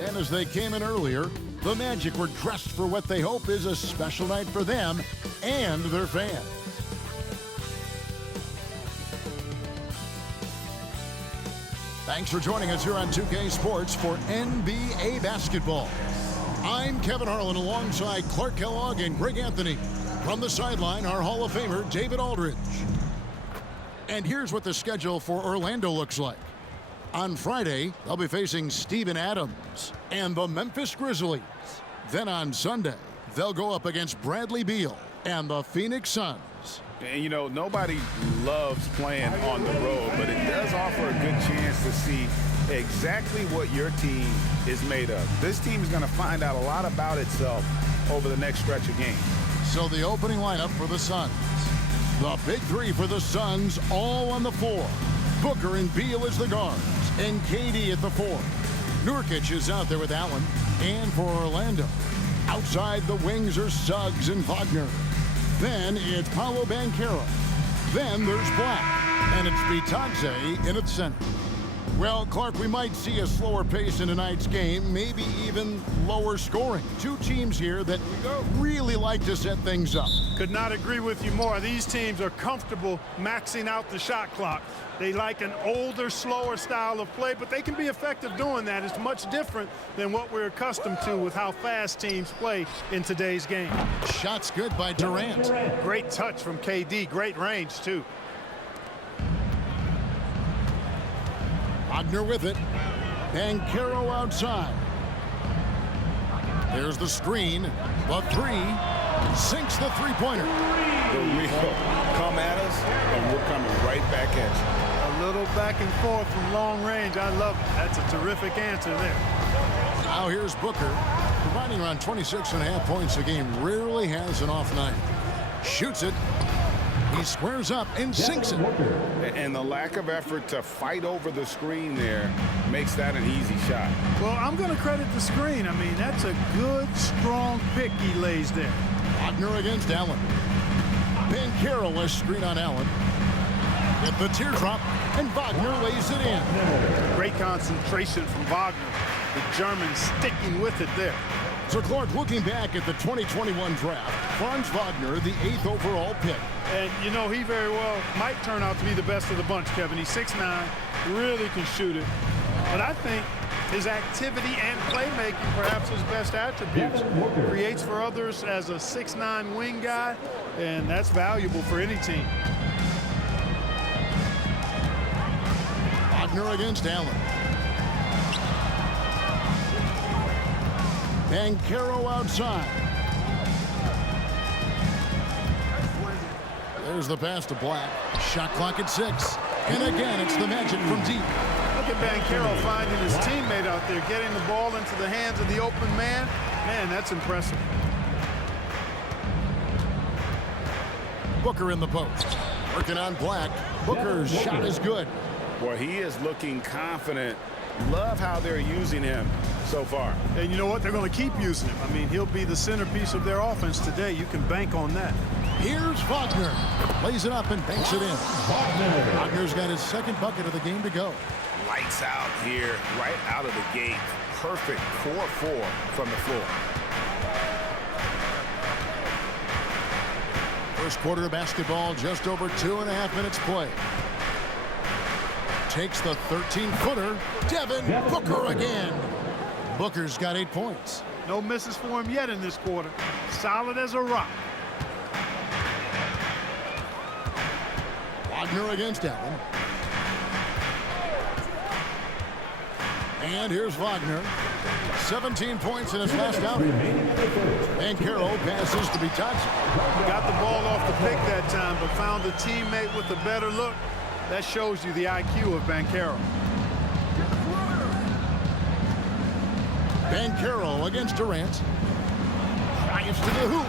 And as they came in earlier, the Magic were dressed for what they hope is a special night for them and their fans. Thanks for joining us here on 2K Sports for NBA basketball. I'm Kevin Harlan alongside Clark Kellogg and Greg Anthony. From the sideline, our Hall of Famer, David Aldridge. And here's what the schedule for Orlando looks like. On Friday, they'll be facing Steven Adams and the Memphis Grizzlies. Then on Sunday, they'll go up against Bradley Beal and the Phoenix Suns. And, you know, nobody loves playing on the road, but it does offer a good chance to see exactly what your team is made of. This team is going to find out a lot about itself over the next stretch of games. So the opening lineup for the Suns. The big three for the Suns all on the floor. Booker and Beal as the guards, and KD at the 4. Nurkic is out there with Allen. And for Orlando, outside the wings are Suggs and Wagner. Then it's Paolo Banchero. Then there's Black. And it's Bitadze in at center. Well, Clark, we might see a slower pace in tonight's game, maybe even lower scoring. Two teams here that really like to set things up. Could not agree with you more. These teams are comfortable maxing out the shot clock. They like an older, slower style of play, but they can be effective doing that. It's much different than what we're accustomed to with how fast teams play in today's game. Shots good by Durant. Great touch from KD. Great range, too. Wagner with it. Banchero outside. There's the screen. The 3. Sinks the three-pointer. The real come at us, and we're coming right back at you. A little back and forth from long range. I love it. That's a terrific answer there. Now here's Booker, providing around 26.5 points a game. Rarely has an off night. Shoots it. He squares up and sinks it. And the lack of effort to fight over the screen there makes that an easy shot. Well, I'm going to credit the screen. I mean, that's a good, strong pick he lays there. Wagner against Allen. Banchero a screen on Allen. Get the teardrop, and Wagner lays it in. Great concentration from Wagner. The German sticking with it there. So, Clark, looking back at the 2021 draft, Franz Wagner, the 8th overall pick. And, you know, he very well might turn out to be the best of the bunch, Kevin. He's 6'9", really can shoot it. But I think his activity and playmaking, perhaps his best attributes. Creates for others as a 6'9" wing guy, and that's valuable for any team. Wagner against Allen. Banchero outside. There's the pass to Black. Shot clock at 6. And again, it's the Magic from deep. Look at Banchero finding his teammate out there, getting the ball into the hands of the open man. Man, that's impressive. Booker in the post. Working on Black. Booker's shot is good. Boy, he is looking confident. Love how they're using him so far. And you know what? They're going to keep using him. I mean, he'll be the centerpiece of their offense today. You can bank on that. Here's Wagner. Plays it up and banks it in. Wagner's got his second bucket of the game to go. Lights out here, right out of the gate. Perfect 4-4 from the floor. First quarter of basketball, just over 2.5 minutes play. Takes the 13-footer. Devin Booker again. Booker's got 8 points. No misses for him yet in this quarter. Solid as a rock. Wagner against Allen. And here's Wagner. 17 points in his last outing. Banchero passes to Bitadze. Got the ball off the pick that time, but found a teammate with a better look. That shows you the IQ of Banchero. Banchero against Durant. Drives to the hoop.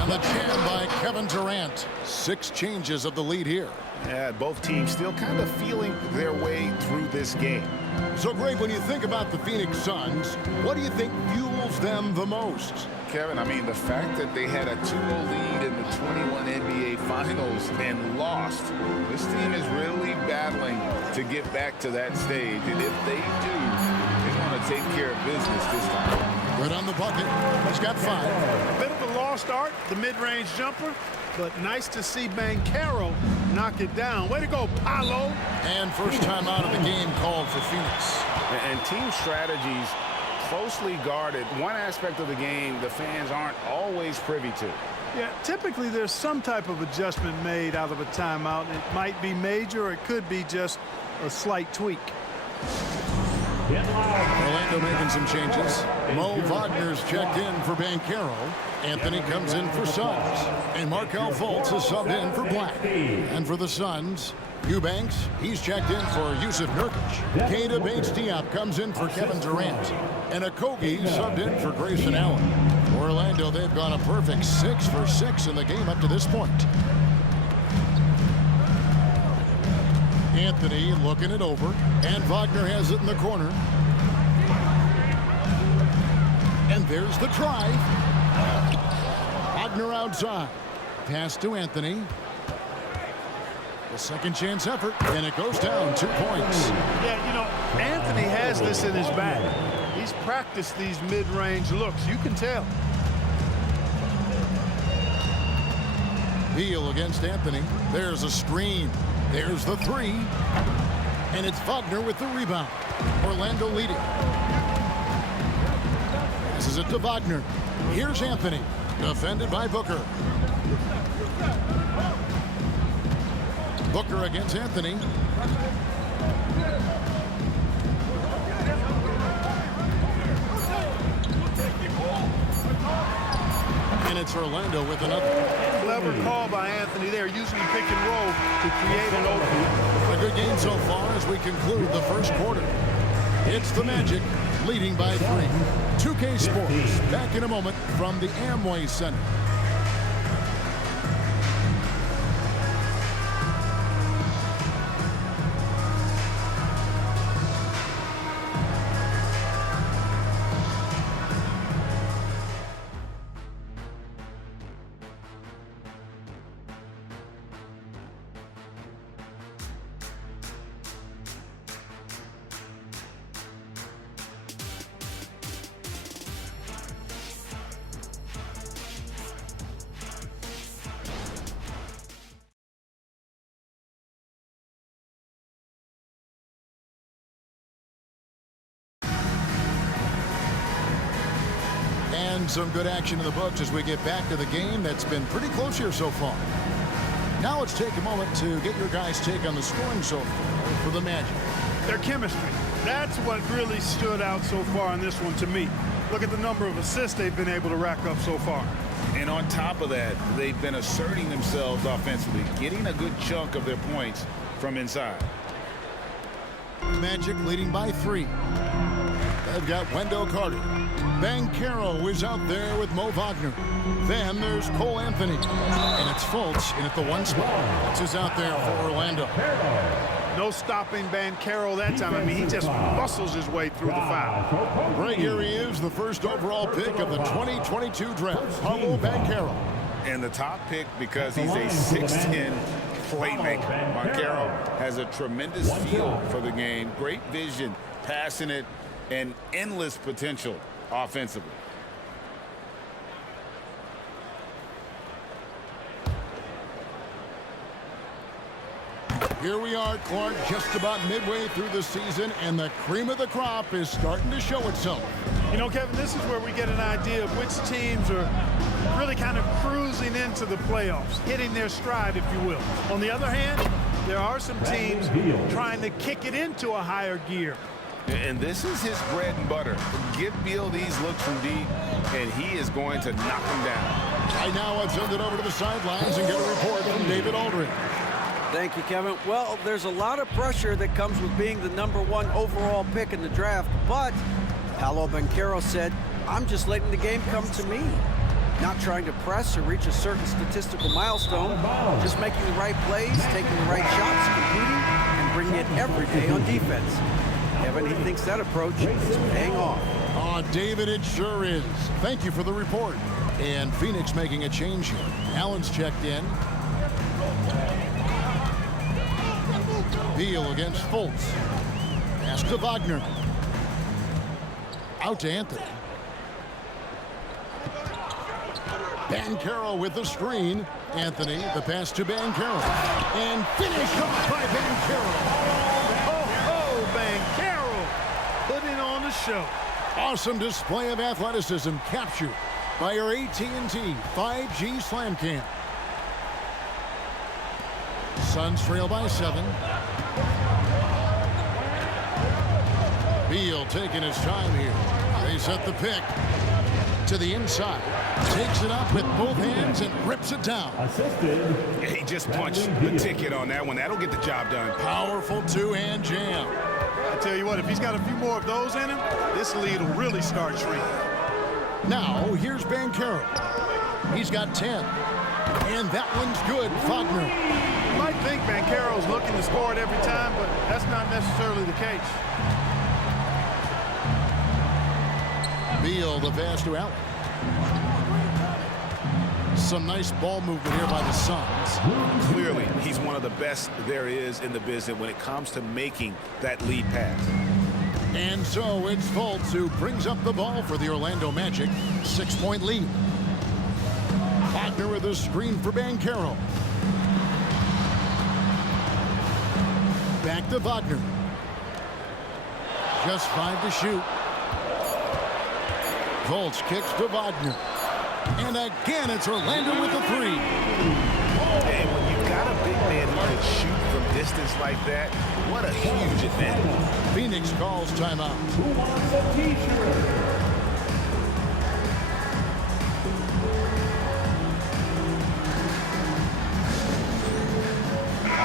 And the jam by Kevin Durant. 6 changes of the lead here. Yeah, both teams still kind of feeling their way through this game. So, Greg, when you think about the Phoenix Suns, what do you think fuels them the most? Kevin, I mean, the fact that they had a 2-0 lead in the 21 NBA Finals and lost, this team is really battling to get back to that stage. And if they do, they're going to taking care of business this time. Good on the bucket. He's got 5. A bit of a lost art, the mid-range jumper, but nice to see Banchero knock it down. Way to go, Paolo. And first time out of the game called for Phoenix. And team strategies closely guarded. One aspect of the game the fans aren't always privy to. Yeah, typically there's some type of adjustment made out of a timeout. It might be major, or it could be just a slight tweak. Orlando making some changes. Mo Wagner's checked in for Banchero. Anthony comes in for Suggs. And Markelle Fultz is subbed in for Black. And for the Suns, Eubanks, he's checked in for Yusuf Nurkic. Keita Bates-Diop comes in for Kevin Durant. And Okogie subbed in for Grayson Allen. Orlando, they've gone a perfect 6 for 6 in the game up to this point. Anthony looking it over, and Wagner has it in the corner. And there's the drive. Wagner outside. Pass to Anthony. The second chance effort, and it goes down 2 points. Yeah, you know, Anthony has this in his bag. He's practiced these mid-range looks. You can tell. Beal against Anthony. There's a screen. There's the 3. And it's Wagner with the rebound. Orlando leading. This is it to Wagner. Here's Anthony. Defended by Booker. Booker against Anthony. And it's Orlando with another. Clever call by Anthony there, using pick and roll to create an opening. A good game so far as we conclude the first quarter. It's the Magic leading by 3. 2K Sports back in a moment from the Amway Center. And some good action in the books as we get back to the game that's been pretty close here so far. Now let's take a moment to get your guys' take on the scoring so far for the Magic. Their chemistry. That's what really stood out so far in this one to me. Look at the number of assists they've been able to rack up so far. And on top of that, they've been asserting themselves offensively, getting a good chunk of their points from inside. Magic leading by 3. They've got Wendell Carter. Banchero is out there with Mo Wagner. Then there's Cole Anthony. And it's Fultz in at the 1 spot. Fultz is out there for Orlando. No stopping Banchero that time. I mean, he just muscles his way through the foul. Right here he is, the first overall pick of the 2022 draft, Paolo Banchero. And the top pick because he's a 6'10" playmaker. Banchero has a tremendous feel for the game, great vision, passing it, and endless potential offensively. Here we are, Clark, just about midway through the season, and the cream of the crop is starting to show itself. You know, Kevin, this is where we get an idea of which teams are really kind of cruising into the playoffs, hitting their stride, if you will. On the other hand, there are some teams trying to kick it into a higher gear. And this is his bread and butter. Give Beal these looks from deep, and he is going to knock them down. Right now, let's send it over to the sidelines and get a report from David Aldridge. Thank you, Kevin. Well, there's a lot of pressure that comes with being the #1 overall pick in the draft, but Paolo Banchero said, I'm just letting the game come to me. Not trying to press or reach a certain statistical milestone, just making the right plays, taking the right shots, competing, and bringing it every day on defense. Kevin, he thinks that approach is paying off. Oh, David, it sure is. Thank you for the report. And Phoenix making a change here. Allen's checked in. Beal against Fultz. Pass to Wagner. Out to Anthony. Banchero with the screen. Anthony, the pass to Banchero. And finished off by Banchero. Oh, Banchero putting on the show. Awesome display of athleticism captured by our AT&T 5G Slam Cam. Suns trail by 7. Beal taking his time here. They set the pick to the inside. Takes it up with both hands and rips it down. He just punched the ticket on that one. That'll get the job done. Powerful two-hand jam. I tell you what, if he's got a few more of those in him, this lead will really start shrinking. Now, here's Banchero. He's got 10. And that one's good. Wagner. You might think Banchero's looking to score it every time, but that's not necessarily the case. Beal, the pass to Allen. Some nice ball movement here by the Suns. Clearly, he's one of the best there is in the business when it comes to making that lead pass. And so it's Fultz who brings up the ball for the Orlando Magic. 6-point lead. Wagner with a screen for Banchero. Back to Wagner. Just 5 to shoot. Fultz kicks to Wagner. And again, it's Orlando with a 3. And when you've got a big man who can shoot from distance like that, what a huge advantage. Phoenix calls timeout.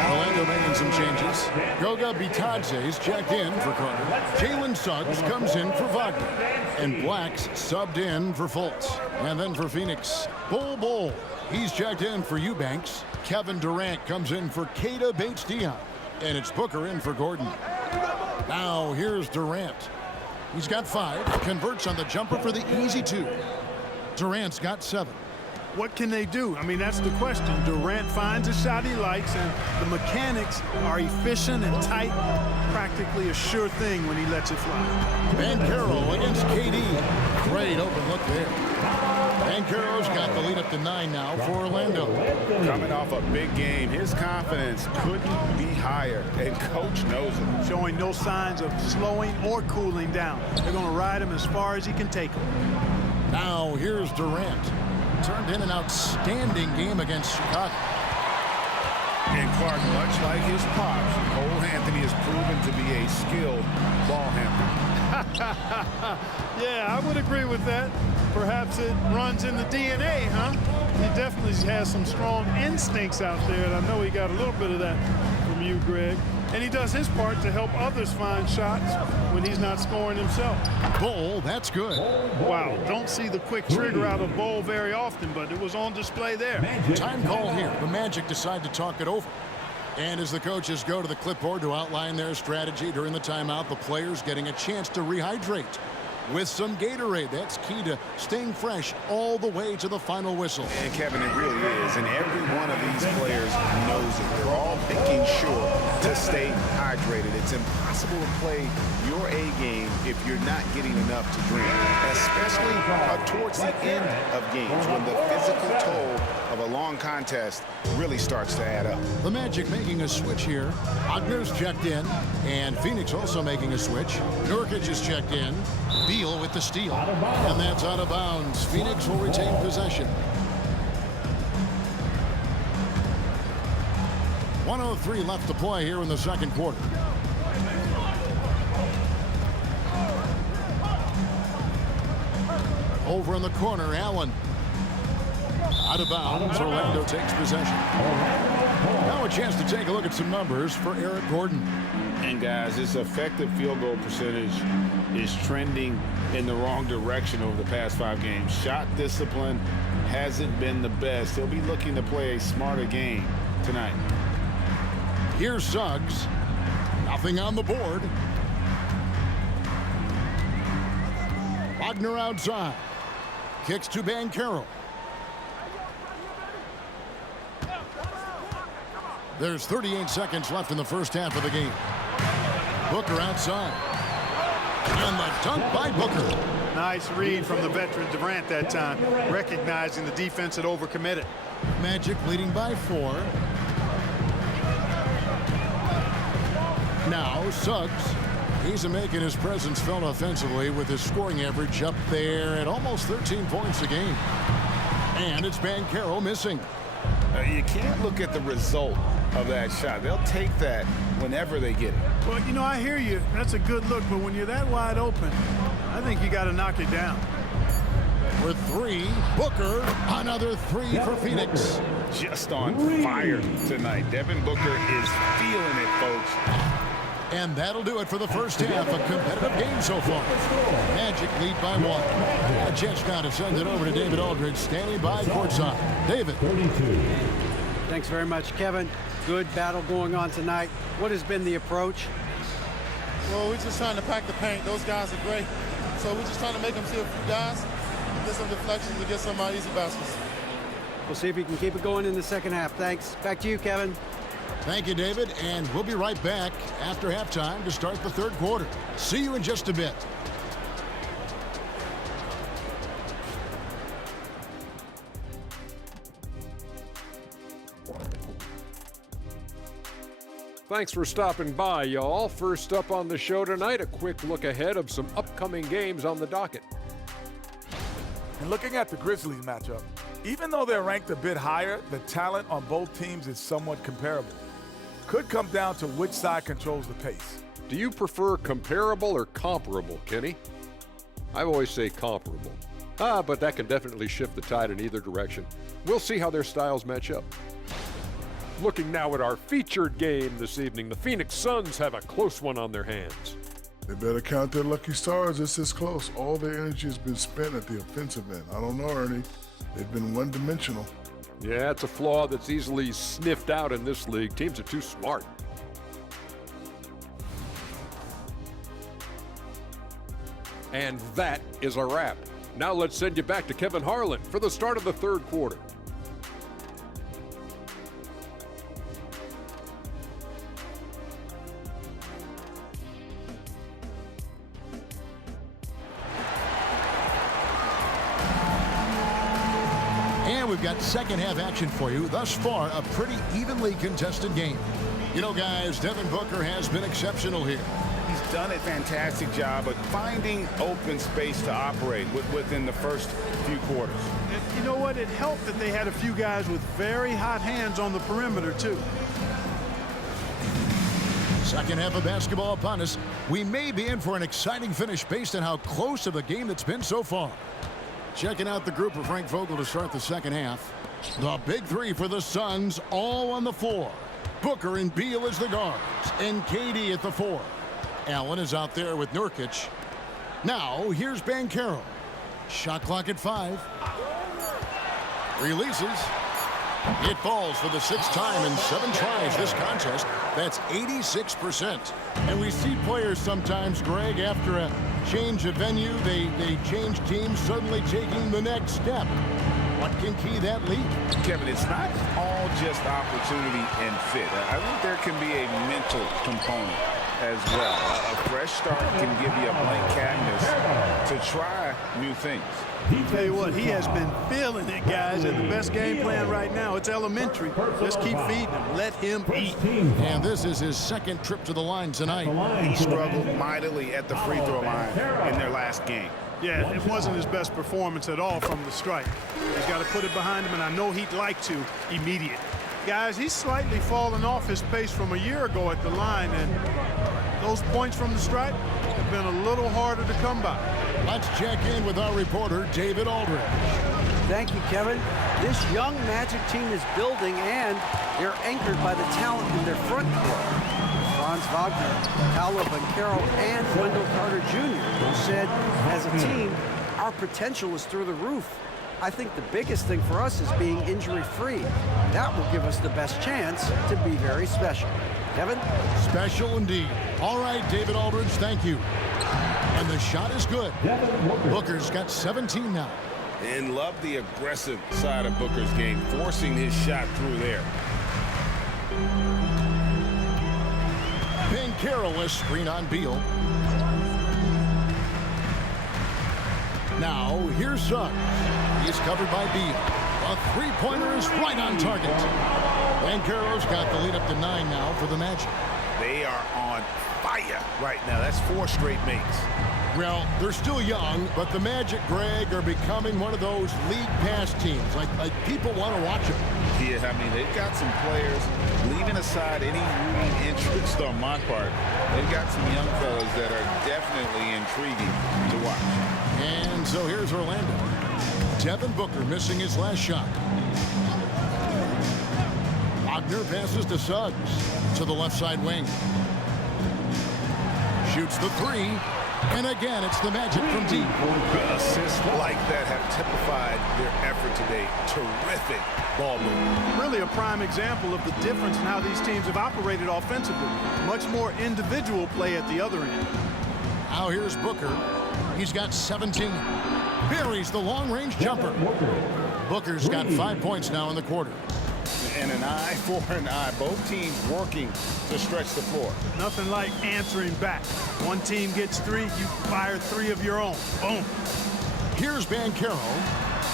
Orlando making some changes. Goga Bitadze's checked in for Carter. Jalen Suggs comes in for Wagner. And Black's subbed in for Fultz. And then for Phoenix, Bol. He's checked in for Eubanks. Kevin Durant comes in for Keita Bates-Diop. And it's Booker in for Gordon. Now here's Durant. He's got 5. Converts on the jumper for the easy 2. Durant's got 7. What can they do? I mean, that's the question. Durant finds a shot he likes, and the mechanics are efficient and tight. Practically a sure thing when he lets it fly. Banchero against KD. Great open look there. Banchero's got the lead up to 9 now for Orlando. Coming off a big game, his confidence couldn't be higher, and coach knows it. Showing no signs of slowing or cooling down. They're going to ride him as far as he can take him. Now here's Durant. Turned in an outstanding game against Chicago. And Clark, much like his pops, Cole Anthony has proven to be a skilled ball handler. Yeah, I would agree with that. Perhaps it runs in the DNA, huh? He definitely has some strong instincts out there, and I know he got a little bit of that from you, Greg. And he does his part to help others find shots when he's not scoring himself. Bol, that's good. Wow, don't see the quick trigger out of Bol very often, but it was on display there. Time call here. The Magic decide to talk it over. And as the coaches go to the clipboard to outline their strategy during the timeout, the players getting a chance to rehydrate with some Gatorade. That's key to staying fresh all the way to the final whistle. And Kevin, it really is. And every one of these players knows it. They're all making sure to stay hydrated. It's impossible to play your A game if you're not getting enough to drink, especially towards the end of games when the physical toll of a long contest really starts to add up. The Magic making a switch here. Wagner's checked in, and Phoenix also making a switch. Nurkic is checked in. Beal with the steal, and that's out of bounds. Phoenix will retain possession. 1:03 left to play here in the second quarter. Over in the corner, Allen. Out of bounds, Orlando takes possession. Now a chance to take a look at some numbers for Eric Gordon. And guys, his effective field goal percentage is trending in the wrong direction over the past 5 games. Shot discipline hasn't been the best. He'll be looking to play a smarter game tonight. Here's Suggs. Nothing on the board. Wagner outside. Kicks to Banchero. There's 38 seconds left in the first half of the game. Booker outside. And the dunk by Booker. Nice read from the veteran Durant that time, recognizing the defense had overcommitted. Magic leading by 4. Now Suggs. He's making his presence felt offensively with his scoring average up there at almost 13 points a game. And it's Banchero missing. You can't look at the result of that shot. They'll take that whenever they get it. Well, you know, I hear you. That's a good look, but when you're that wide open, I think you got to knock it down. For 3, Booker, another 3 for Phoenix. Just on fire tonight. Devin Booker is feeling it, folks. And that'll do it for the first half. A competitive game so far. Magic lead by 1. A chance now to send it over to David Aldridge, standing by courtside. David. Thanks very much, Kevin. Good battle going on tonight. What has been the approach? Well, we're just trying to pack the paint. Those guys are great. So we're just trying to make them see a few guys, get some deflections, and get some easy baskets. We'll see if we can keep it going in the second half. Thanks. Back to you, Kevin. Thank you, David. And we'll be right back after halftime to start the third quarter. See you in just a bit. Thanks for stopping by, y'all. First up on the show tonight, a quick look ahead of some upcoming games on the docket. And looking at the Grizzlies matchup, even though they're ranked a bit higher, the talent on both teams is somewhat comparable. Could come down to which side controls the pace. Do you prefer comparable or comparable, Kenny? I always say comparable. But that can definitely shift the tide in either direction. We'll see how their styles match up. Looking now at our featured game this evening, the Phoenix Suns have a close one on their hands. They better count their lucky stars. It's this close. All their energy has been spent at the offensive end. I don't know, Ernie. They've been one-dimensional. Yeah, it's a flaw that's easily sniffed out in this league. Teams are too smart. And that is a wrap. Now let's send you back to Kevin Harlan for the start of the third quarter. And we've got second half action for you. Thus far, a pretty evenly contested game. You know, guys, Devin Booker has been exceptional here. He's done a fantastic job of finding open space to operate within the first few quarters. And you know what? It helped that they had a few guys with very hot hands on the perimeter, too. Second half of basketball upon us. We may be in for an exciting finish based on how close of a game it's been so far. Checking out the group of Frank Vogel to start the second half. The big 3 for the Suns, all on the floor. Booker and Beal as the guards, and KD at the 4. Allen is out there with Nurkic. Now, here's Banchero. Shot clock at 5. Releases. It falls for the 6th time in 7 tries this contest. That's 86%. And we see players sometimes, Greg, after a change of venue, they change teams, suddenly taking the next step. What can key that lead? Kevin, it's not all just opportunity and fit. I think there can be a mental component as well. A fresh start can give you a blank canvas to try new things. Tell you what, he has been feeling it, guys, and the best game plan right now, it's elementary. Just keep feeding him. Let him eat. And this is his second trip to the line tonight. He struggled mightily at the free throw line in their last game. Yeah, it wasn't his best performance at all from the strike. He's got to put it behind him, and I know he'd like to immediately. Guys, he's slightly fallen off his pace from a year ago at the line, and those points from the stripe have been a little harder to come by. Let's check in with our reporter, David Aldridge. Thank you, Kevin. This young Magic team is building, and they're anchored by the talent in their front court. Franz Wagner, Paolo Banchero, and Wendell Carter Jr., who said, as a team, our potential is through the roof. I think the biggest thing for us is being injury-free. That will give us the best chance to be very special. Kevin? Special indeed. All right, David Aldridge, thank you. And the shot is good. Booker's got 17 now. And love the aggressive side of Booker's game, forcing his shot through there. Banchero, a screen on Beal. Now, here's Suggs. He's covered by Beal. A three-pointer is right on target. Banchero's got the lead up to 9 now for the Magic. They are on fire right now. That's 4 straight makes. Well, they're still young, but the Magic, Greg, are becoming one of those league pass teams. Like people want to watch them. Yeah, I mean, they've got some players, leaving aside any rooting interest on my part, they've got some young fellas that are definitely intriguing to watch. And so here's Orlando. Devin Booker missing his last shot. Wagner passes to Suggs to the left side wing. Shoots the 3. And again, it's the Magic from deep. Assists like that have typified their effort today. Terrific ball movement. Really a prime example of the difference in how these teams have operated offensively. Much more individual play at the other end. Now here's Booker. He's got 17. Buries the long-range jumper. Booker's got 5 points now in the quarter. And an eye for an eye. Both teams working to stretch the floor. Nothing like answering back. One team gets 3, you fire 3 of your own. Boom. Here's Banchero.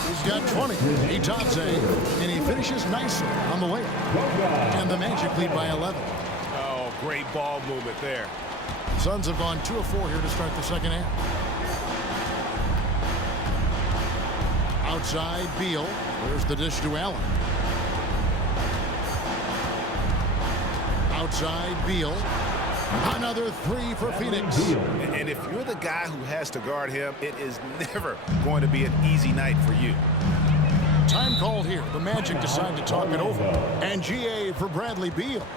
He's got 20. Itadze, and he finishes nicely on the layup. And the Magic lead by 11. Oh, great ball movement there. Suns have gone 2 of 4 here to start the second half. Outside, Beal. There's the dish to Allen. Outside, Beal. Another 3 for Phoenix. And if you're the guy who has to guard him, it is never going to be an easy night for you. Time called here. The Magic decide to talk it over. And GA for Bradley Beal.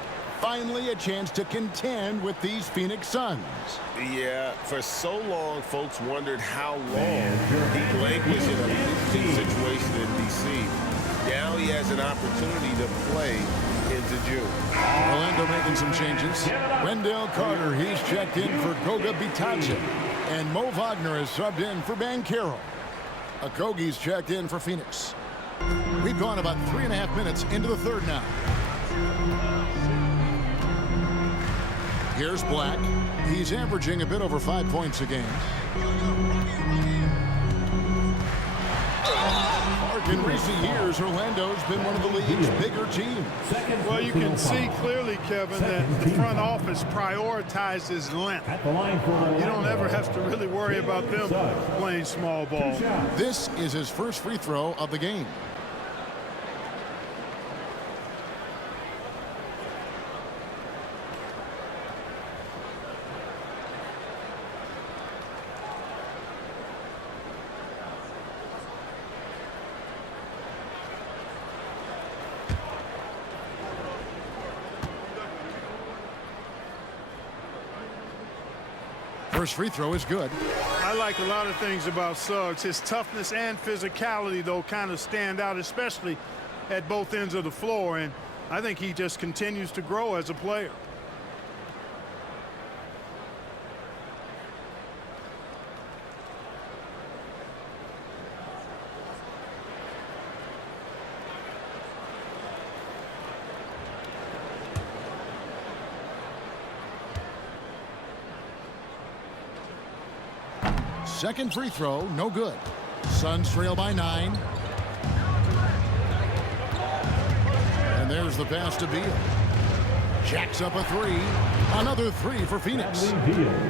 Finally a chance to contend with these Phoenix Suns. Yeah, for so long, folks wondered how long he languished in a losing situation in D.C. Now he has an opportunity to play into June. Orlando making some changes. Wendell Carter, he's checked in for Goga Bitadze. And Mo Wagner is subbed in for Banchero. Okogie's checked in for Phoenix. We've gone about 3.5 minutes into the third now. Here's Black. He's averaging a bit over 5 points a game. In recent years, Orlando's been one of the league's bigger teams. Well, you can see clearly, Kevin, that the front office prioritizes length. You don't ever have to really worry about them playing small ball. This is his first free throw of the game. First free throw is good. I like a lot of things about Suggs. His toughness and physicality, though, kind of stand out, especially at both ends of the floor. And I think he just continues to grow as a player. Second free throw, no good. Suns trail by 9. And there's the pass to Beal. Jacks up a 3. Another 3 for Phoenix.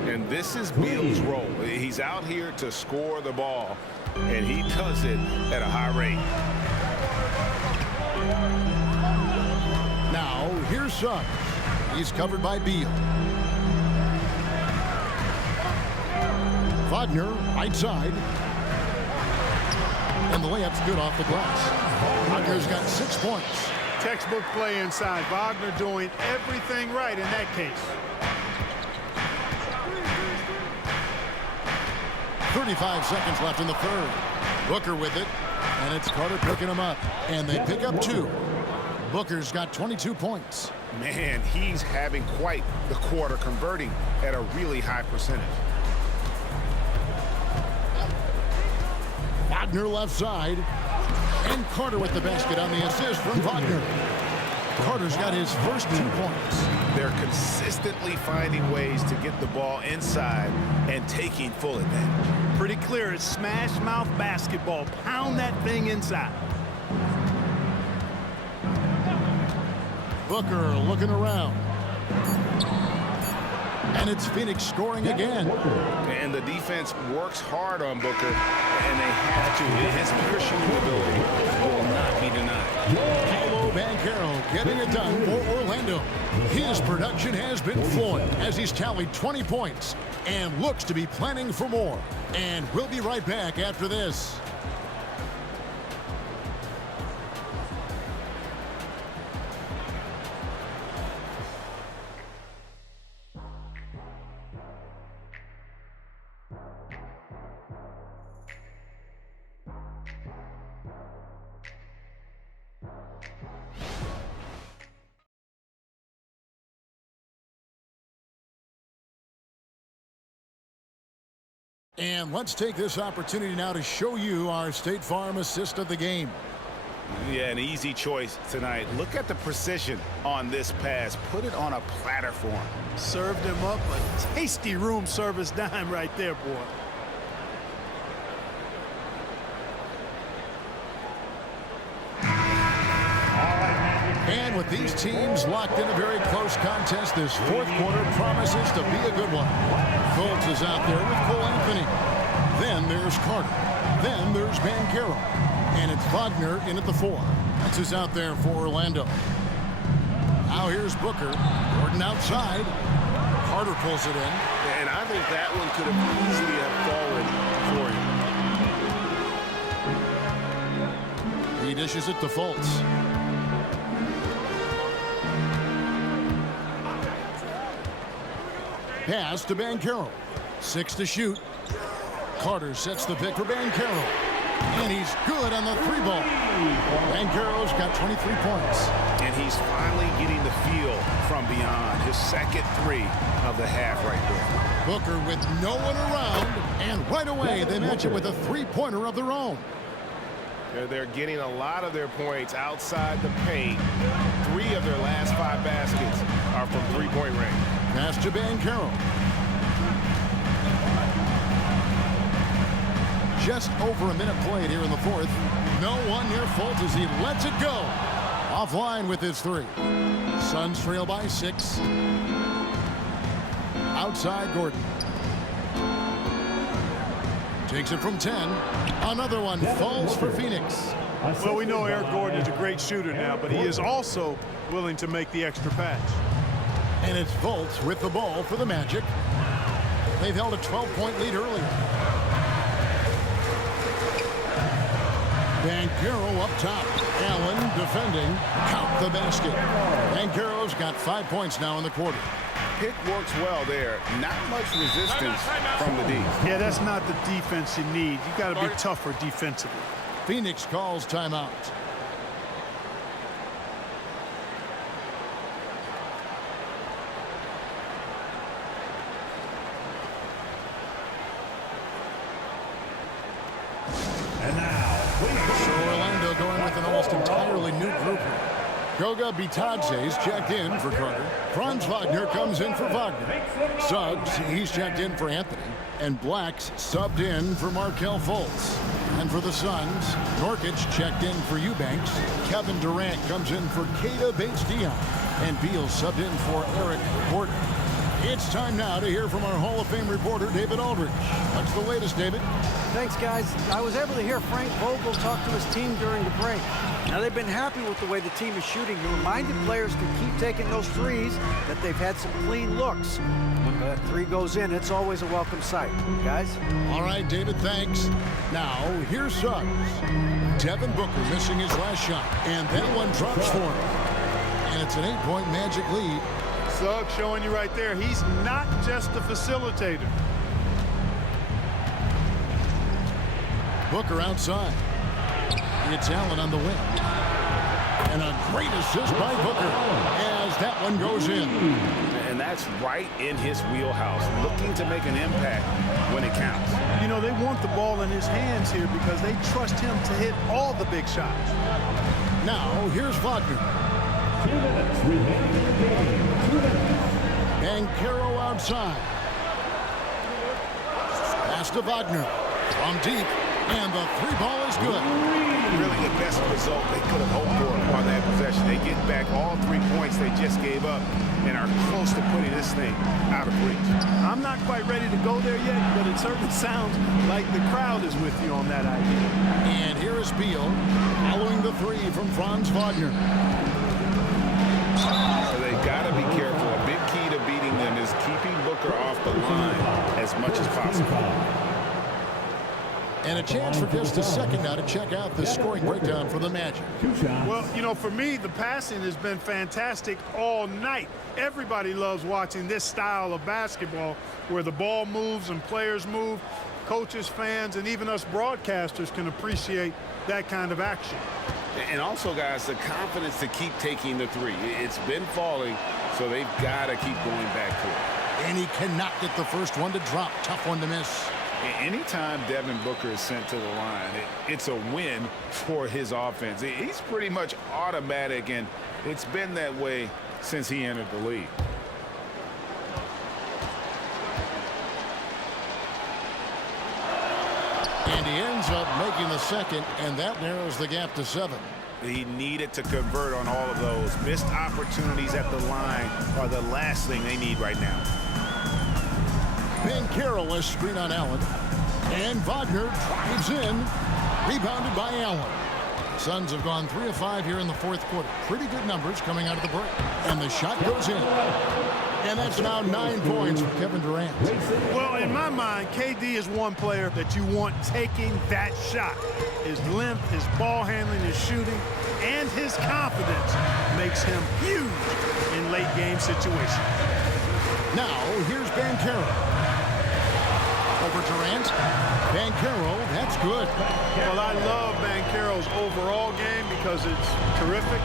And this is Beal's role. He's out here to score the ball, and he does it at a high rate. Now, here's Suggs. He's covered by Beal. Wagner, right side. And the layup's good off the glass. Wagner's got 6 points. Textbook play inside. Wagner doing everything right in that case. 35 seconds left in the third. Booker with it. And it's Carter picking him up. And they pick up 2. Booker's got 22 points. Man, he's having quite the quarter, converting at a really high percentage. Wagner left side. And Carter with the basket on the assist from Wagner. Carter's got his first 2 points. They're consistently finding ways to get the ball inside and taking full advantage. Pretty clear. It's smash mouth basketball. Pound that thing inside. Booker looking around. And it's Phoenix scoring again. And the defense works hard on Booker, and they have to. His pursuing ability will not be denied. Paolo Banchero getting it done for Orlando. His production has been flowing as he's tallied 20 points and looks to be planning for more. And we'll be right back after this. And let's take this opportunity now to show you our State Farm assist of the game. Yeah, an easy choice tonight. Look at the precision on this pass. Put it on a platter for him. Served him up a tasty room service dime right there, boy. And with these teams locked in a very close contest, this fourth quarter promises to be a good one. Fultz is out there with Cole Anthony. Then there's Carter. Then there's Banchero. And it's Wagner in at the 4. That's who's out there for Orlando. Now here's Booker. Gordon outside. Carter pulls it in. And I think that one could have easily have fallen for you. He dishes it to Fultz. Pass to Banchero. 6 to shoot. Carter sets the pick for Banchero. And he's good on the 3-ball. Banchero's got 23 points. And he's finally getting the feel from beyond. His second 3 of the half right there. Booker with no one around. And right away they match it with a 3-pointer of their own. They're getting a lot of their points outside the paint. 3 of their last 5 baskets are from 3-point range. Pass to Banchero. Just over a minute played here in the fourth. No one near Fultz as he lets it go. Offline with his 3. Suns trail by 6. Outside Gordon. Takes it from 10. Another one falls for Phoenix. Well, we know Eric Gordon is a great shooter now, but he is also willing to make the extra pass. And it's Fultz with the ball for the Magic. They've held a 12-point lead earlier. Banchero up top. Allen defending. Count the basket. Banchero's got 5 points now in the quarter. Pick works well there. Not much resistance from the D. Yeah, that's not the defense you need. You got to be tougher defensively. Phoenix calls timeout. So Orlando going with an almost entirely new group here. Goga Bitadze's checked in for Carter. Franz Wagner comes in for Wagner. Suggs, he's checked in for Anthony. And Black's subbed in for Markelle Fultz. And for the Suns, Nurkic checked in for Eubanks. Kevin Durant comes in for Keita Bates-Diop. And Beal subbed in for Eric Gordon. It's time now to hear from our Hall of Fame reporter, David Aldridge. What's the latest, David? Thanks, guys. I was able to hear Frank Vogel talk to his team during the break. Now, they've been happy with the way the team is shooting. He reminded players to keep taking those threes, that they've had some clean looks. When that 3 goes in, it's always a welcome sight. Guys? All right, David, thanks. Now, here's Suggs. Devin Booker missing his last shot, and that one drops for him. And it's an 8-point Magic lead. Suggs showing you right there, he's not just a facilitator. Booker outside. It's Allen on the wing. And a great assist by Booker as that one goes in. And that's right in his wheelhouse, looking to make an impact when it counts. You know, they want the ball in his hands here because they trust him to hit all the big shots. Now, here's Wagner. Banchero outside. Pass to Wagner. From deep. And the three ball is good. Really the best result they could have hoped for on that possession. They get back all 3 points they just gave up and are close to putting this thing out of reach. I'm not quite ready to go there yet, but it certainly sounds like the crowd is with you on that idea. And here is Beal following the three from Franz Wagner. So they've got to be careful. A big key to beating them is keeping Booker off the line as much as possible. And a chance for just a second now to check out the scoring breakdown for the Magic. Well, you know, for me, the passing has been fantastic all night. Everybody loves watching this style of basketball where the ball moves and players move. Coaches, fans, and even us broadcasters can appreciate that kind of action. And also, guys, the confidence to keep taking the three. It's been falling, so they've got to keep going back to it. And he cannot get the first one to drop. Tough one to miss. Anytime Devin Booker is sent to the line, it's a win for his offense. He's pretty much automatic, and it's been that way since he entered the league. And he ends up making the second, and that narrows the gap to 7. He needed to convert on all of those. Missed opportunities at the line are the last thing they need right now. Banchero has screen on Allen. And Wagner drives in. Rebounded by Allen. The Suns have gone 3 of 5 here in the fourth quarter. Pretty good numbers coming out of the break. And the shot goes in. And that's now 9 points for Kevin Durant. Well, in my mind, KD is one player that you want taking that shot. His length, his ball handling, his shooting, and his confidence makes him huge in late game situations. Now, here's Banchero. Over Durant. Banchero, that's good. Well, I love Banchero's overall game because it's terrific.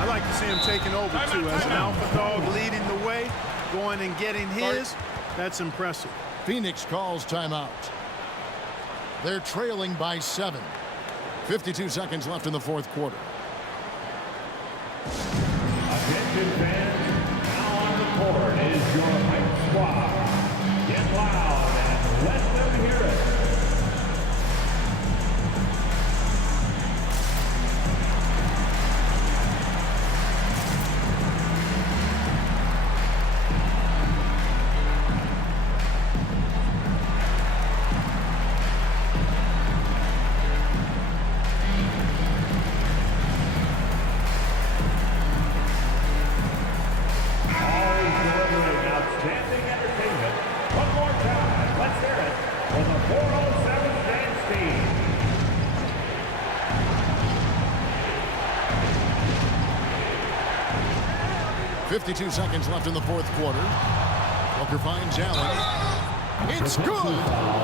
I like to see him taking over, too, as an alpha dog leading the way, going and getting his. That's impressive. Phoenix calls timeout. They're trailing by 7. 52 seconds left in the fourth quarter. Attention fans, now on the court is your hype squad. Get loud and let them hear it. .52 seconds left in the fourth quarter. Booker finds Allen. It's good!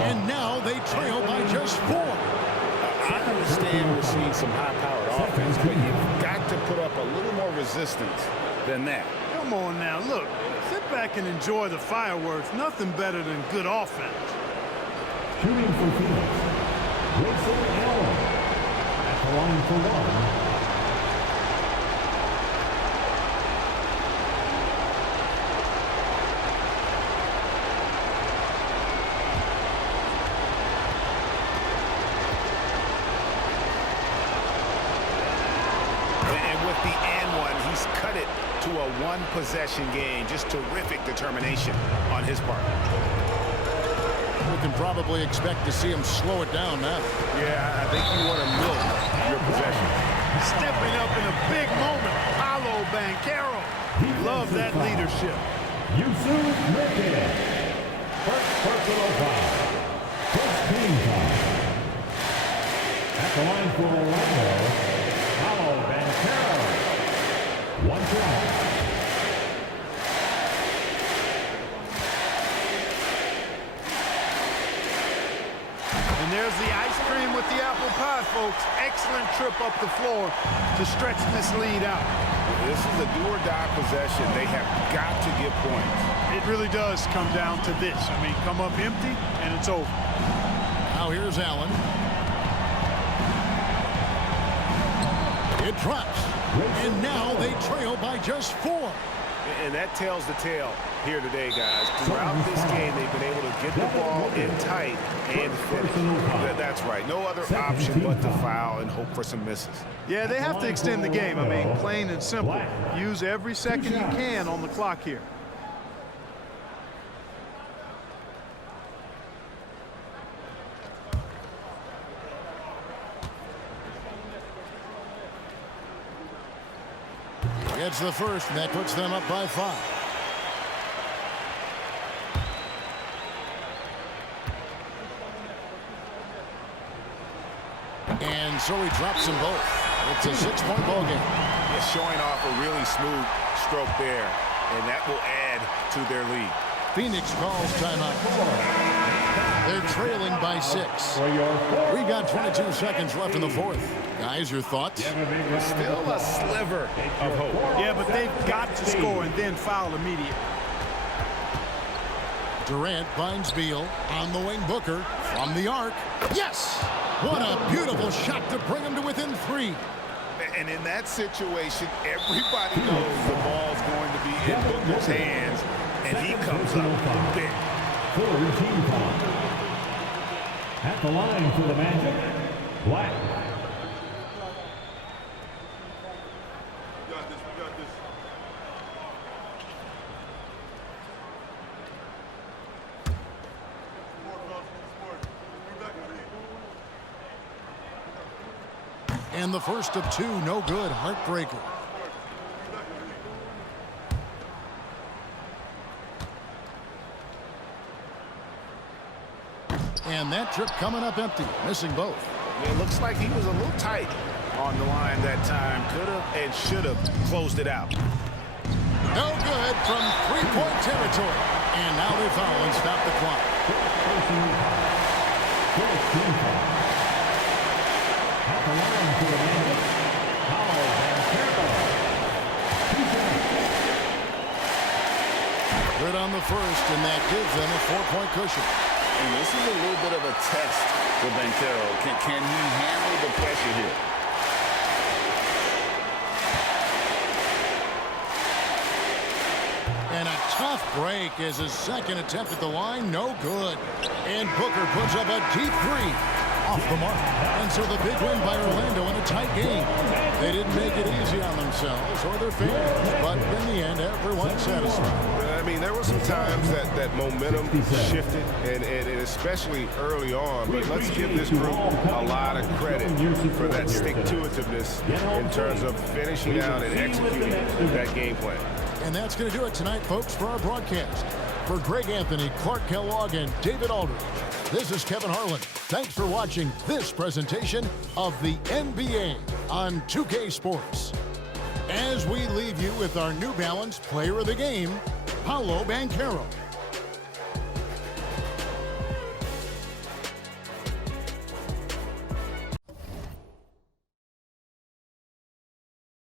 And now they trail by just 4. I understand we're seeing some high-powered offense, but you've got to put up a little more resistance than that. Come on now, look. Sit back and enjoy the fireworks. Nothing better than good offense. Shooting for Phoenix, Grayson Allen at the line for 1. To a one-possession game. Just terrific determination on his part. We can probably expect to see him slow it down now. Yeah, I think you want to milk your possession. Stepping up in a big moment. Paolo Banchero. Love that leadership. Yusuf Nurkic. First personal foul. First team foul. At the line for Orlando, Paolo Banchero. 1 foul. And there's the ice cream with the apple pie, folks. Excellent trip up the floor to stretch this lead out. This is a do-or-die possession. They have got to get points. It really does come down to this. I mean, come up empty, and it's over. Now here's Allen. It drops. And now they trail by just 4. And that tells the tale here today, guys. Throughout this game, they've been able to get the ball in tight and finish. That's right. No other option but to foul and hope for some misses. Yeah, they have to extend the game. I mean, plain and simple. Use every second you can on the clock here. Gets the first, and that puts them up by 5. And so he drops them both. It's a 6-point ball game. Yeah, showing off a really smooth stroke there, and that will add to their lead. Phoenix calls timeout. They're trailing by 6. We got 22 seconds left in the 4th. Guys, your thoughts? Still a sliver of hope. Yeah, but they've got to score and then foul immediately. Durant finds Beal. On the wing, Booker. From the arc. Yes! What a beautiful shot to bring him to within 3. And in that situation, everybody knows the ball's going to be in Booker's hands, and he comes up big. At the line for the Magic, Black. And the first of 2, no good. Heartbreaker. And that trip coming up empty, missing both. It looks like he was a little tight on the line that time. Could have and should have closed it out. No good from 3-point territory. And now they foul and stop the clock. At the line for the Magic, Paolo Banchero. Good on the first, and that gives them a 4-point cushion. And this is a little bit of a test for Banchero. Can he handle the pressure here? And a tough break as his second attempt at the line, no good. And Booker puts up a deep 3. Off the mark. And so the big win by Orlando in a tight game. They didn't make it easy on themselves or their fans, but in the end, everyone's satisfied. I mean, there were some times that momentum shifted, and especially early on, but let's give this group a lot of credit for that stick-to-itiveness in terms of finishing out and executing that game plan. And that's going to do it tonight, folks, for our broadcast. For Greg Anthony, Clark Kellogg, and David Aldridge, this is Kevin Harlan. Thanks for watching this presentation of the NBA on 2K Sports. As we leave you with our New Balance Player of the Game, Paolo Banchero.